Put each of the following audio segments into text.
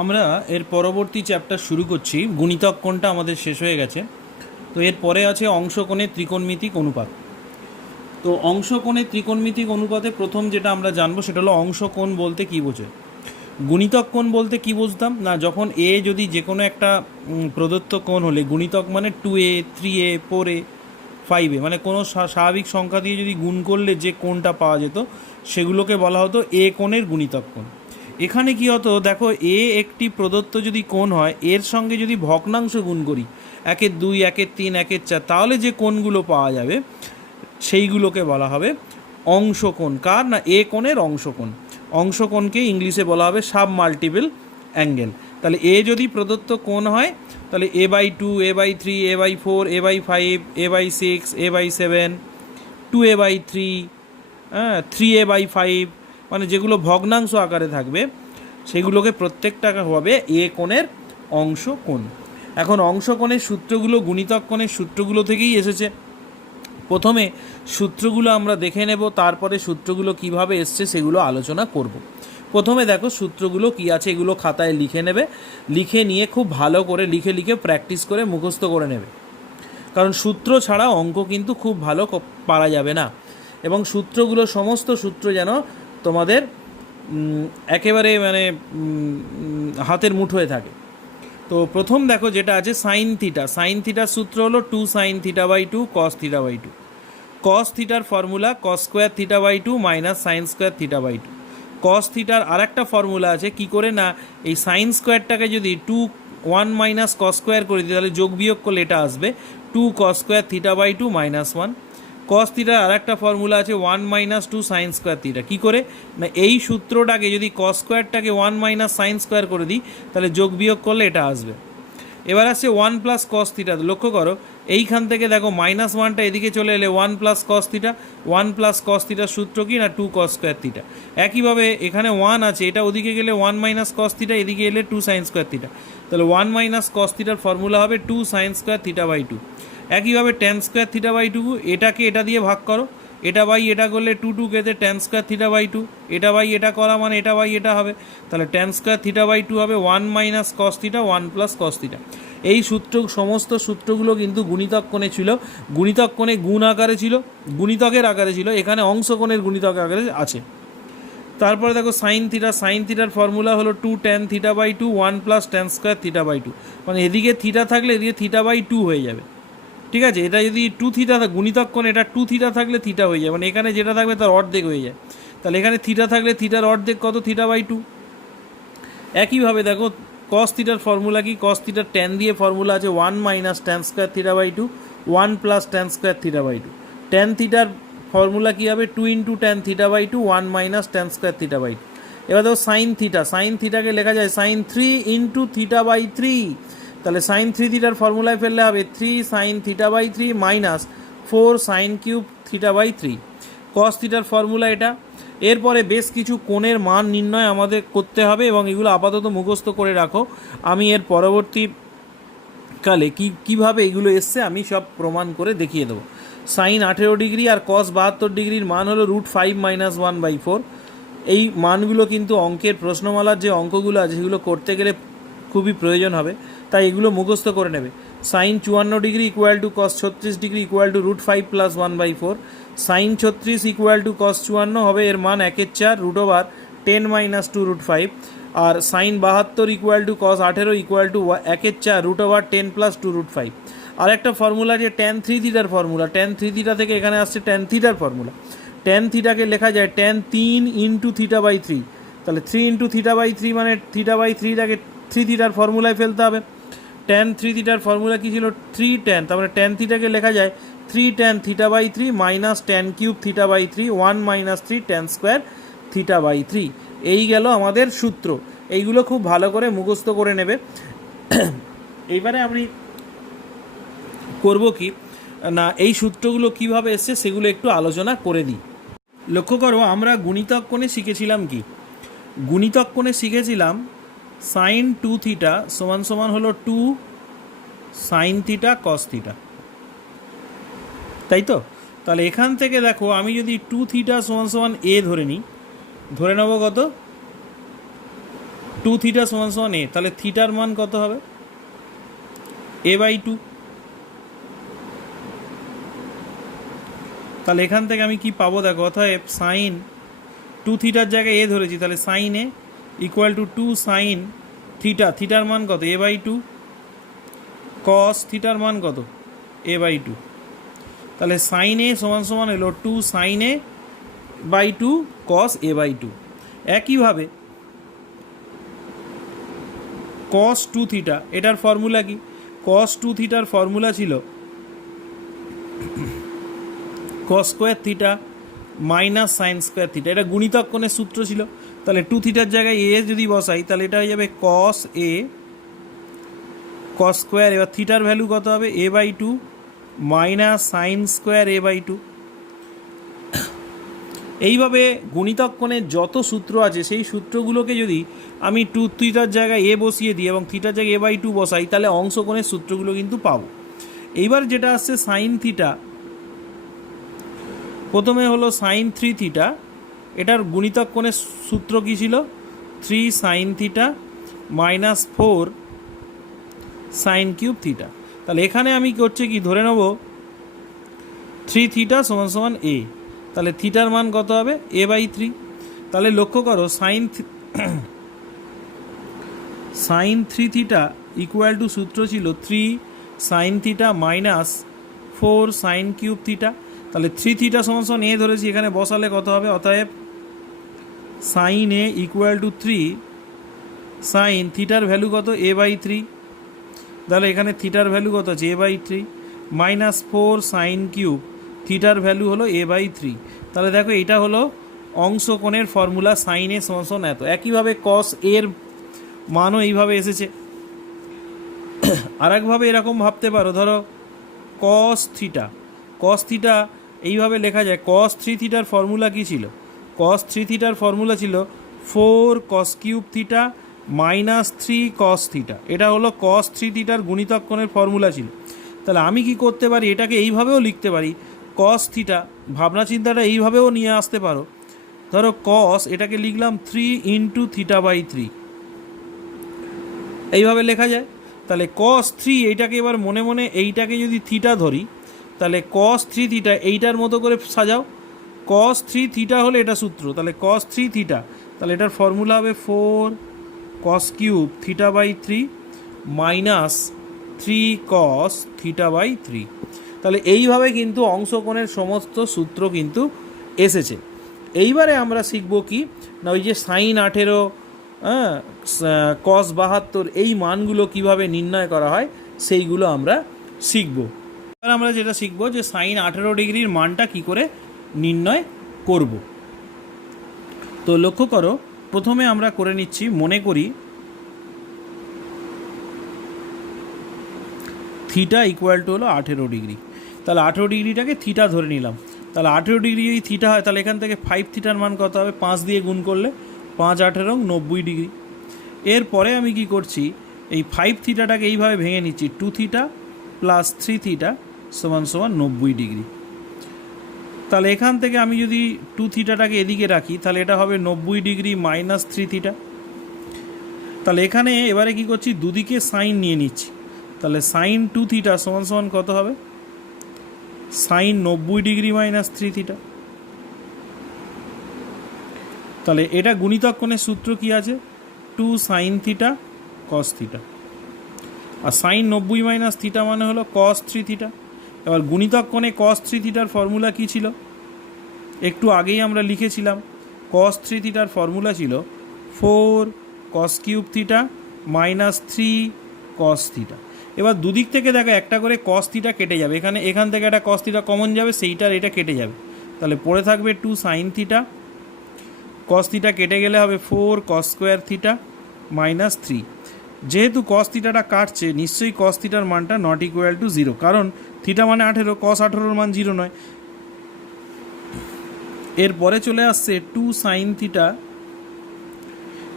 আমরা এর পরবর্তী চ্যাপ্টার শুরু করছি। গুণিতক কোণটা আমাদের শেষ হয়ে গেছে, তো এর পরে আছে অংশকোণের ত্রিকোণমিতিক অনুপাত। তো অংশকোণের ত্রিকোণমিতিক অনুপাতে প্রথম যেটা আমরা জানবো সেটা হলো অংশকোণ বলতে কী বোঝে। গুণিতক কোণ বলতে কী বুঝতাম না, যখন এ যদি যে কোনো একটা প্রদত্ত কোণ হলে গুণিতক মানে 2a 3a 4a 5a মানে কোনো স্বাভাবিক সংখ্যা দিয়ে যদি গুণ করলে যে কোণটা পাওয়া যেত সেগুলোকে বলা হতো এ কোণের গুণিতক কোণ। এখানে কি হতো দেখো, এ একটি প্রদত্ত যদি কোণ হয়, এর সঙ্গে যদি ভগ্নাংশ গুণ করি 1/2 1/3 1/4, তাহলে যে কোণগুলো পাওয়া যাবে সেইগুলোকে বলা হবে অংশকোণ। কার না, এ কোণের অংশকোণ। অংশকোণকে ইংলিশে বলা হবে সাব মাল্টিপল অ্যাঙ্গেল। তাহলে এ যদি প্রদত্ত কোণ হয় তাহলে a/2 a/3 a/4 a/5 a/6 a/7 2a/3 3a/5 মানে যেগুলো ভগ্নাংশ আকারে থাকবে সেগুলোকে প্রত্যেকটা হবে এ কোণের অংশকোণ। এখন অংশকোণের সূত্রগুলো গুণিতক কোণের সূত্রগুলো থেকেই এসেছে। প্রথমে সূত্রগুলো আমরা দেখে নেব, তারপরে সূত্রগুলো কিভাবে এসছে সেগুলো আলোচনা করব। প্রথমে দেখো সূত্রগুলো কি আছে, এগুলো খাতায় লিখে নেবে, লিখে নিয়ে খুব ভালো করে লিখে লিখে প্র্যাকটিস করে মুখস্থ করে নেবে, কারণ সূত্র ছাড়া অঙ্ক কিন্তু খুব ভালো পারা যাবে না। এবং সূত্রগুলো সমস্ত সূত্র যেন তোমাদের একেবারে মানে হাতের মুঠোয় থাকে। তো প্রথম দেখো যেটা আছে সাইন থিটা। সাইন থিটার সূত্র হলো 2 sin θ/2 cos θ/2। কস থিটার formula cos square θ/2 minus sine square θ/2। Cos থিটার আর একটা ফর্মুলা আছে, কি করে না, এই সাইন স্কোয়ারটাকে যদি 1 মাইনাস কস স্কোয়ার করে দিই তাহলে যোগ বিয়োগ করলে এটা আসবে 2 cos স্কোয়ার θ/2 মাইনাস 1। কস থিটার আর একটা ফর্মুলা আছে 1 মাইনাস 2 সাইন স্কোয়ার থিটা। কী করে না, এই সূত্রটাকে যদি কস স্কোয়ারটাকে 1 মাইনাস সাইন স্কোয়ার করে দিই তাহলে যোগ বিয়োগ করলে এটা আসবে। এবার আসছে 1 প্লাস কস থিটা। লক্ষ্য করো এইখান থেকে দেখো -1টা এদিকে চলে এলে 1 plus cos theta. 1 plus cos থিটার সূত্র কি না 2 cos স্কোয়ার থিটা। একইভাবে এখানে 1 আছে, এটা ওদিকে গেলে 1 মাইনাস কস থিটা, এদিকে এলে 2 সাইন স্কোয়ার থিটা। তাহলে 1 মাইনাস কস থিটার ফর্মুলা হবে 2 সাইন স্কোয়ার θ/2। একইভাবে tan স্কোয়ার θ/2, এটাকে এটা দিয়ে ভাগ করো, এটা বাই এটা করলে 2 কেতে tan স্কোয়ার θ/2, এটা বাই এটা করা মানে এটা বাই এটা হবে, তাহলে tan স্কোয়ার θ/2 হবে 1 minus cos theta 1 plus cos theta. এই সূত্র সমস্ত সূত্রগুলো কিন্তু গুণিতক কোণে ছিল, গুণিতক কোণে গুণ আকারে ছিল, গুণিতকের আকারে ছিল, এখানে অংশকোণের গুণিতক আকারে আছে। তারপরে দেখো সাইন থিটা। সাইন থিটার ফর্মুলা হলো 2 tan θ/2 1 প্লাস tan স্কোয়ার θ/2, মানে এদিকে থিটা থাকলে এদিকে θ/2 হয়ে যাবে। ঠিক আছে, এটা যদি 2 থিটা গুণিতক কোণ, এটা 2 থিটা থাকলে থিটা হয়ে যায়, মানে এখানে যেটা থাকবে তার অর্ধেক হয়ে যায়। তাহলে এখানে থিটা থাকলে থিটার অর্ধেক কত, θ/2। একইভাবে দেখো কস থিটার ফর্মুলা কি, কস থিটার ট্যান দিয়ে ফর্মুলা আছে 1 minus tan square θ/2 1 plus tan square θ/2। Tan থিটার ফর্মুলা কী হবে 2 into tan θ/2 1 minus tan square θ/2। এবার দেখো সাইন থিটা। সাইন থিটাকে লেখা যায় সাইন 3 ইন্টু θ/3। তাহলে সাইন 3 থিটার ফর্মুলায় ফেললে হবে 3 সাইন θ/3 মাইনাস 4 সাইন কিউব θ/3। কস থিটার ফর্মুলা এটা। এরপরে বেশ কিছু কোণের মান নির্ণয় আমাদের করতে হবে এবং এগুলো আপাতত মুখস্থ করে রাখো। আমি এর পরবর্তীকালে কীভাবে এগুলো এসছে আমি সব প্রমাণ করে দেখিয়ে দেবো। সাইন 18 ডিগ্রি আর কস 72 ডিগ্রির মান হলো √5 মাইনাস 1/4। এই মানগুলো কিন্তু অঙ্কের প্রশ্নমালার যে অঙ্কগুলো আছে সেগুলো করতে গেলে খুবই প্রয়োজন হবে, তাই এগুলো মুখস্থ করে নেবে। Sine 54 degree equal to cos 36 degree equal to √5 plus 1/4। Sine 36 equal to cos 54 হবে এর মান 1/4 √10 মাইনাস 2 √5। আর sine 72 equal to cos 18 equal to 1/4 √10 plus 2 √5। আর একটা ফর্মুলা যে ট্যান 3 থিটার ফর্মুলা, ট্যান 3 থিটা থেকে এখানে আসছে ট্যান থিটার ফর্মুলা। ট্যান থিটাকে লেখা যায় ট্যান 3 ইন্টু θ/3। তাহলে 3 ইন্টু θ/3 মানে θ/3টাকে 3 থিটার ফর্মুলায় ফেলতে হবে। ট্যান 3 থিটার ফর্মুলা কী ছিল 3 ট্যান, তারপরে ট্যান থিটাকে লেখা যায় 3 tan θ/3 minus tan cube θ/3 1 minus 3 tan square θ/3। এই গেল আমাদের সূত্র। এইগুলো খুব ভালো করে মুখস্থ করে নেবে। এইবারে আমি করব কি না, এই সূত্রগুলো কিভাবে এসছে সেগুলো একটু আলোচনা করে দিই। লক্ষ্য করো আমরা গুণিতক কোণে শিখেছিলাম কি, গুণিতক কোণে শিখেছিলাম সাইন 2 থিটা সমান সমান হলো 2 সাইন থিটা কস থিটা, তাই তো। তাহলে এখান থেকে দেখো আমি যদি 2 থিটা সমান সমান এ ধরে নিই, ধরে নেব কত টু থিটা সমান সমান এ, তাহলে থিটার মান কত হবে? a/2। তাহলে এখান থেকে আমি কি পাবো দেখো, অতএব সাইন টু থিটার জায়গায় এ ধরেছি, তাহলে sine A equal to two sine theta, থিটার মান কত? a/2। কস থিটার মান কত? a/2। তাহলে সাইন এ সমান সমান হলো two sine A by two cos a/2। একইভাবে কস টু থিটা, এটার ফর্মুলা কি? কস টু থিটার ফর্মুলা ছিল cos square theta minus sine square theta, এটা গুণিতক কোণের সূত্র ছিল। তাহলে টু থিটার জায়গায় এ যদি বসাই তাহলে এটা হয়ে যাবে কস এ কস স্কোয়ার, এবার থিটার ভ্যালু কত হবে? a/2 minus sine square a/2। এইভাবে গুণিতক কোণের যত সূত্র আছে সেই সূত্রগুলোকে যদি আমি টু থিটার জায়গায় এ বসিয়ে দিই এবং থিটার জায়গায় a/2 বসাই, তাহলে অংশকোণের সূত্রগুলো কিন্তু পাবো। এইবার যেটা আসছে সাইন থিটা, প্রথমে হলো সাইন 3 থিটা, এটার গুণিতক কোণের সূত্র কী ছিল? 3 sine theta minus 4 sine cube theta. তাহলে এখানে আমি করছি কি, ধরে নেব 3 থিটা সমান সমান এ, তাহলে থিটার মান কত হবে? a/3। তাহলে লক্ষ্য করো সাইন 3 থিটা ইকুয়াল টু সূত্র ছিল 3 sine theta minus 4 sine cube theta. তাহলে 3 থিটা সমান সমান এ ধরেছি, এখানে বসালে কত হবে? অতএব sine A equal to 3 sine থিটার ভ্যালু কত? a/3। তাহলে এখানে থিটার ভ্যালু কত আছে? a/3 মাইনাস 4 সাইন কিউব থিটার ভ্যালু হলো a/3। তাহলে দেখো এটা হলো অংশকোণের ফর্মুলা, সাইন এ সমান সমান এত। একইভাবে কস এর মানও এইভাবে এসেছে। আরেকভাবে এরকম ভাবতে পারো, ধরো কস থিটা এইভাবে লেখা যায়। কস 3 থিটার ফর্মুলা কী ছিল? কস 3 থিটার ফর্মুলা ছিল 4 cos cube theta minus 3 cos theta. এটা হলো কস 3 থিটার গুণিতক কোণের ফর্মুলা ছিল। তাহলে আমি কি করতে পারি, এটাকে এইভাবেও লিখতে পারি, কস থিটা, ভাবনা চিন্তাটা এইভাবেও নিয়ে আসতে পারো। ধরো কস, এটাকে লিখলাম 3 ইন্টু θ/3, এইভাবে লেখা যায়। তাহলে কস 3, এইটাকে এবার মনে মনে এইটাকে যদি থিটা ধরি, তাহলে কস 3 থিটা এইটার মতো করে সাজাও। কস 3 থিটা হলে এটা সূত্র, তাহলে কস 3 থিটা, তাহলে এটার ফর্মুলা হবে 4 কস কিউব θ/3 মাইনাস 3 কস θ/3। তাহলে এইভাবে কিন্তু অংশকোণের সমস্ত সূত্র কিন্তু এসেছে। এইবারে আমরা শিখব কি না, ওই যে সাইন 18 কস 72 এই মানগুলো কিভাবে নির্ণয় করা হয় সেইগুলো আমরা শিখব। এবার আমরা যেটা শিখব যে সাইন 18 ডিগ্রির মানটা কি করে নির্ণয় করব। তো লক্ষ্য করো, প্রথমে আমরা করে নিচ্ছি, মনে করি থিটা ইকুয়াল টু হলো 18 ডিগ্রি। তাহলে 18 ডিগ্রিটাকে থিটা ধরে নিলাম। তাহলে 18 ডিগ্রি যদি থিটা হয়, তাহলে এখান থেকে 5 থিটার মান কত হবে? 5 দিয়ে গুণ করলে 5 18 90 ডিগ্রি। এরপরে আমি কি করছি, এই 5 থিটাটাকে এইভাবে ভেঙে নিচ্ছি, 2 থিটা প্লাস 3 থিটা সমান সমান 90 ডিগ্রি। তাহলে এখান থেকে আমি যদি 2 থিটাটাকে এদিকে রাখি, তাহলে এটা হবে 90 ডিগ্রি মাইনাস 3 থিটা। তাহলে এখানে এবারে কি করছি, দুদিকে সাইন নিয়ে নিচ্ছি। তাহলে সাইন 2 থিটা সমান সমান কত হবে? Sine 90 degree minus 3 theta. তাহলে এটা গুণিতক কোণের সূত্র কি আছে? 2 সাইন থিটা কস থিটা, আর সাইন 90 মাইনাস থিটা মানে হলো কস 3 থিটা। এবার গুণিতক কোণে কস 3 থিটার ফর্মুলা কী ছিল? একটু আগেই আমরা লিখেছিলাম, কস 3 থিটার ফর্মুলা ছিল 4 cos cube theta minus 3 cos theta. এবার দুদিক থেকে দেখো একটা করে কস থিটা কেটে যাবে, এখান থেকে একটা কস থিটা কমন যাবে, সেইটার এটা কেটে যাবে। তাহলে পড়ে থাকবে 2 সাইন থিটা, কস থিটা কেটে গেলে হবে 4 কস স্কোয়ার থিটা মাইনাস 3। যেহেতু কস থিটাটা কাটছে, নিশ্চয়ই কস থিটার মানটা নট ইকুয়াল টু 0, কারণ থিটা মানে 18, কস 18 মান 0 নয়। এরপরে চলে আসছে 2 সাইন থিটা,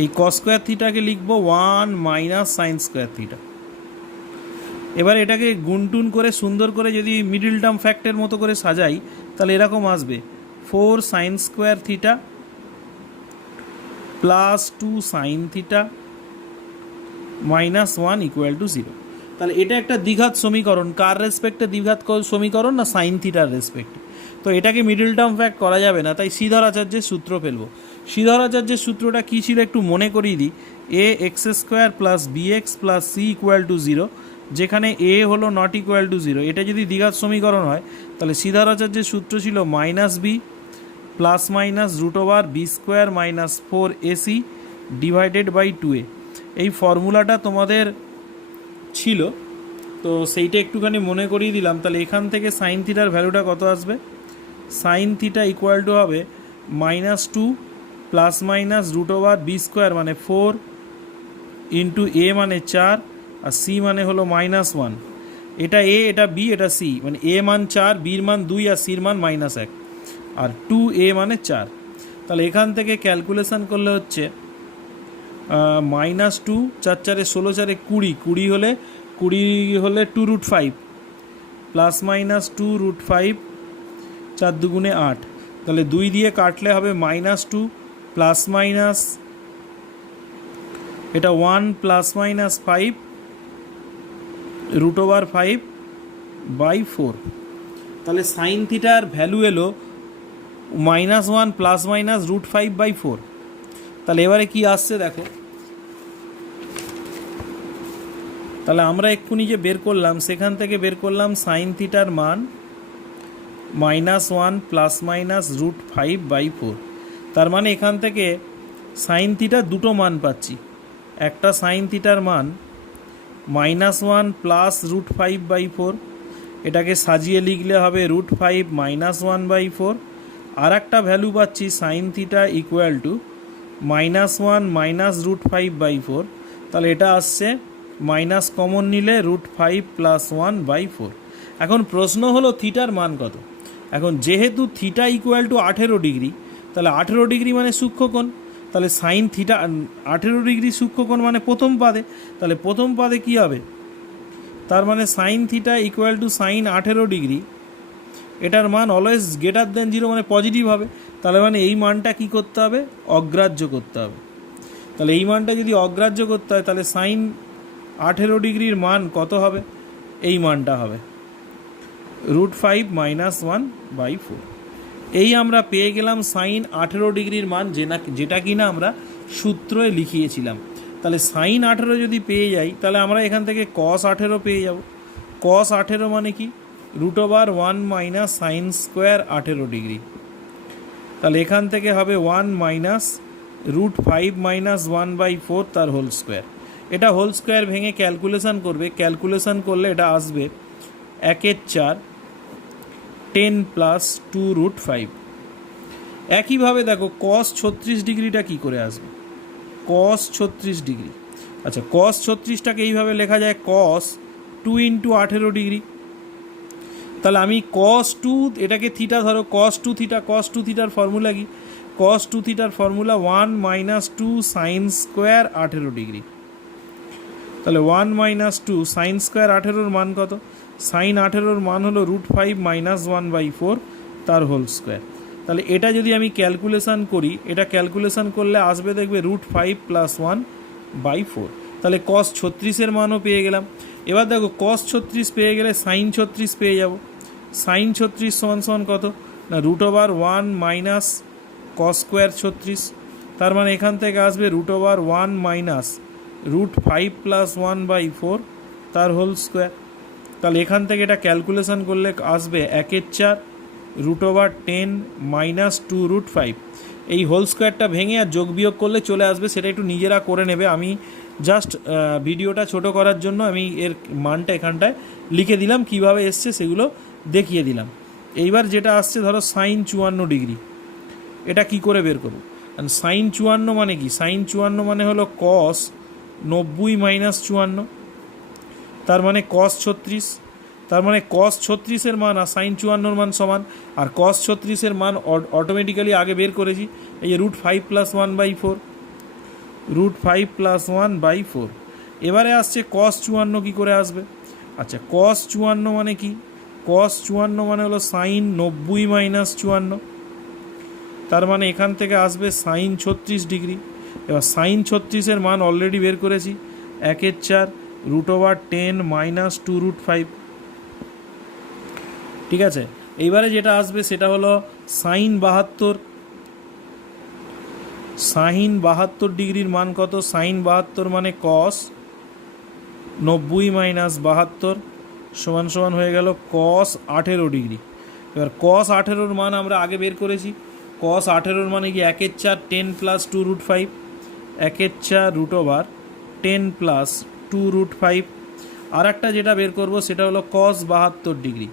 এই কস স্কোয়ার থিটাকে লিখব 1 মাইনাস সাইন স্কোয়ার থিটা। এবার এটাকে গুনটুন করে সুন্দর করে যদি মিডিল টার্ম ফ্যাক্টের মতো করে সাজাই, তাহলে এরকম আসবে 4 sign square theta plus 2 sine theta -1 equal to 0। তাহলে এটা একটা দ্বিঘাত সমীকরণ। কার রেসপেক্টে দ্বিঘাত সমীকরণ? না সাইন থিটার রেসপেক্টে। তো এটাকে মিডল টার্ম ফ্যাক্ট করা যাবে না, তাই শ্রীধর আচার্যের সূত্র ফেলবো। শ্রীধর আচার্যের সূত্রটা কী ছিল একটু মনে করিয়ে দিই। A x square plus b x plus c equal to 0, যেখানে এ হলো নট ইকুয়াল টু 0। এটা যদি দ্বিঘাত সমীকরণ হয় তাহলে শ্রীধর আচার্যের সূত্র ছিল -b plus minus √b² minus 4ac divided by 2a। এই ফর্মুলাটা তোমাদের ছিল, তো সেইটা একটুখানি মনে করিয়ে দিলাম। তাহলে এখান থেকে সাইন থিটার ভ্যালুটা কত আসবে? সাইন থিটা ইকুয়াল টু হবে -2 প্লাস মাইনাস √b² মানে 4 ইন্টু এ মানে 4 আর সি মানে হলো -1। এটা এ, এটা বি, এটা সি, মানে এ মান 4, বির মান 2 আর সির মান -1 আর 2a মানে 4। তাহলে এখান থেকে ক্যালকুলেশন করলে হচ্ছে -2 4 4 16 4 20 হলে 2√5 প্লাস মাইনাস 2√5 4 2 8। তাহলে 2 দিয়ে কাটলে হবে -2 প্লাস মাইনাস এটা 1 প্লাস মাইনাস 5 √5/4। তাহলে সাইন থিটার ভ্যালু এলো -1 প্লাস মাইনাস √5/4। তাহলে এবারে কি আসছে দেখো। তাহলে আমরা এক্ষুনি যে বের করলাম সেখান থেকে বের করলাম সাইন থিটার মান -1 প্লাস মাইনাস √5/4। তার মানে এখান থেকে সাইন থিটার দুটো মান পাচ্ছি। একটা সাইন থিটার মান -1 প্লাস √5/4, এটাকে সাজিয়ে লিখলে হবে √5 -1/4। আর একটা ভ্যালু পাচ্ছি sign theta equal two -1 minus √5/4। তাহলে এটা আসছে মাইনাস কমন নিলে √5 প্লাস 1/4। এখন প্রশ্ন হলো থিটার মান কত। এখন যেহেতু থিটা ইকুয়াল টু 18 ডিগ্রি, তাহলে 18 ডিগ্রি মানে সূক্ষ্মকোণ। তাহলে সাইন থিটা 18 ডিগ্রি সূক্ষ্মকোণ মানে প্রথম পাদে। তাহলে প্রথম পাদে কী হবে? তার মানে sine theta equal to sine 18 degree, এটার মান অলওয়েজ গ্রেটার দেন 0 মানে পজিটিভ হবে। তাহলে মানে এই মানটা কি করতে হবে? অগ্রাহ্য করতে হবে। তাহলে এই মানটা যদি অগ্রাহ্য করতে হয় তাহলে সাইন 18 ডিগ্রির মান কত হবে? এই মানটা হবে √5 -1/4। এই আমরা পেয়ে গেলাম সাইন 18 ডিগ্রির মান, যেটা কিনা আমরা সূত্রে লিখিয়েছিলাম। তাহলে সাইন 18 যদি পেয়ে যাই তাহলে আমরা এখান থেকে cos 18 পেয়ে যাব। cos 18 মানে কি? √1 মাইনাস সাইন স্কোয়ার 18 ডিগ্রি। তাহলে এখান থেকে হবে 1 মাইনাস √5 -1/4 তার হোল স্কোয়ার। এটা হোল স্কোয়ার ভেঙে ক্যালকুলেশন করবে। ক্যালকুলেশন করলে এটা আসবে 1/4 10 প্লাস 2√5। একইভাবে দেখো cos 36 ডিগ্রিটা কী করে আসবে? cos 36 ডিগ্রি, আচ্ছা cos 36টাকে এইভাবে লেখা যায় cos 2 ইন্টু 18 ডিগ্রি। তাহলে আমি cos 2, এটাকে থিটা ধরো, cos 2 থিটার ফর্মুলা কি? cos 2 থিটার formula 1 minus 2 sine square 18 degree. তাহলে 1 মাইনাস 2 সাইন স্কোয়ার 18-র মান কত? সাইন 18-র মান হলো √5 -1/4 তার হোল স্কোয়ার। তাহলে এটা যদি আমি ক্যালকুলেশন করি, এটা ক্যালকুলেশন করলে আসবে দেখবে √5 প্লাস 1/4। তাহলে cos 36-এর মানও পেয়ে গেলাম। এবার দেখো cos 36 পেয়ে গেলে সাইন 36 পেয়ে যাব। সাইন 36 সমান কত? না √1 মাইনাস cos স্কোয়ার 36। তার মানে এখান থেকে আসবে √1 মাইনাস √5 প্লাস 1/4 তার হোল স্কোয়ার। তাহলে এখান থেকে এটা ক্যালকুলেশন করলে আসবে 1/4 √10 মাইনাস 2√5। এই হোল স্কোয়ারটা ভেঙে আর যোগ বিয়োগ করলে চলে আসবে, সেটা একটু নিজেরা করে নেবে। আমি জাস্ট ভিডিওটা ছোট করার জন্য আমি এর মানটা এখানটায় লিখে দিলাম, কিভাবে এসছে সেগুলো দেখিয়ে দিলাম। এইবার যেটা আসছে ধরো সাইন 54 ডিগ্রি, এটা কি করে বের করব? সাইন 54 মানে কি? সাইন 54 মানে হলো cos 90 মাইনাস 54, তার মানে cos 36। তার মানে cos 36-এর মান আর সাইন 54-র মান সমান। আর cos 36-এর মান অটোমেটিক্যালি আগে বের করেছি, এই যে √5 প্লাস 1/4, √5 প্লাস 1/4। এবারে আসছে cos 54 কী করে আসবে? আচ্ছা cos 54 মানে কি? cos 54 মানে হলো সাইন 90 মাইনাস 54, তার মানে এখান থেকে আসবে সাইন 36 ডিগ্রি। এবার সাইন 36-এর মান অলরেডি বের করেছি, 1/4 √10 মাইনাস 2√5। ঠিক আছে, এইবারে যেটা আসবে সেটা হলো সাইন 72। সাইন 72 ডিগ্রির মান কত? সাইন 72 মানে কস 90 মাইনাস 72 সমান সমান হয়ে গেল কস 18 ডিগ্রি। এবার কস 18-র মান আমরা আগে বের করেছি। কস 18-র মানে কি 1/4 10 প্লাস 2√5, 1/4 √10 প্লাস 2√5। আর একটা যেটা বের করব সেটা হলো কস 72 ডিগ্রি।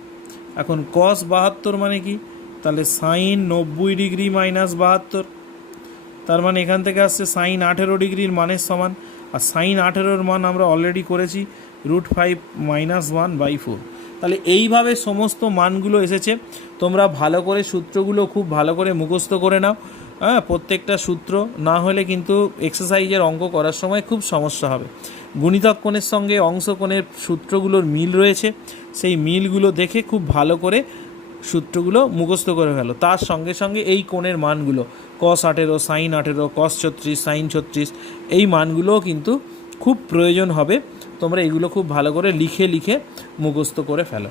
এখন কস 72 মানে কি? তাহলে সাইন 90 ডিগ্রি মাইনাস 72, তার মানে এখান থেকে আসছে সাইন 18 ডিগ্রির মানের সমান। আর সাইন 18-র মান আমরা অলরেডি করেছি √5 মাইনাস 1/4। তাহলে এইভাবে সমস্ত মানগুলো এসেছে। তোমরা ভালো করে সূত্রগুলো খুব ভালো করে মুখস্থ করে নাও, হ্যাঁ, প্রত্যেকটা সূত্র, না হলে কিন্তু এক্সারসাইজের অঙ্ক করার সময় খুব সমস্যা হবে। গুণিতক কোণের সঙ্গে অংশ কোণের সূত্রগুলোর মিল রয়েছে, সেই মিলগুলো দেখে খুব ভালো করে সূত্রগুলো মুখস্থ করে ফেলো। তার সঙ্গে সঙ্গে এই কোণের মানগুলো cos 18, sin 18, cos 36, sin 36, এই মানগুলোও কিন্তু খুব প্রয়োজন হবে। তোমরা এগুলো খুব ভালো করে লিখে লিখে মুখস্থ করে ফেলো।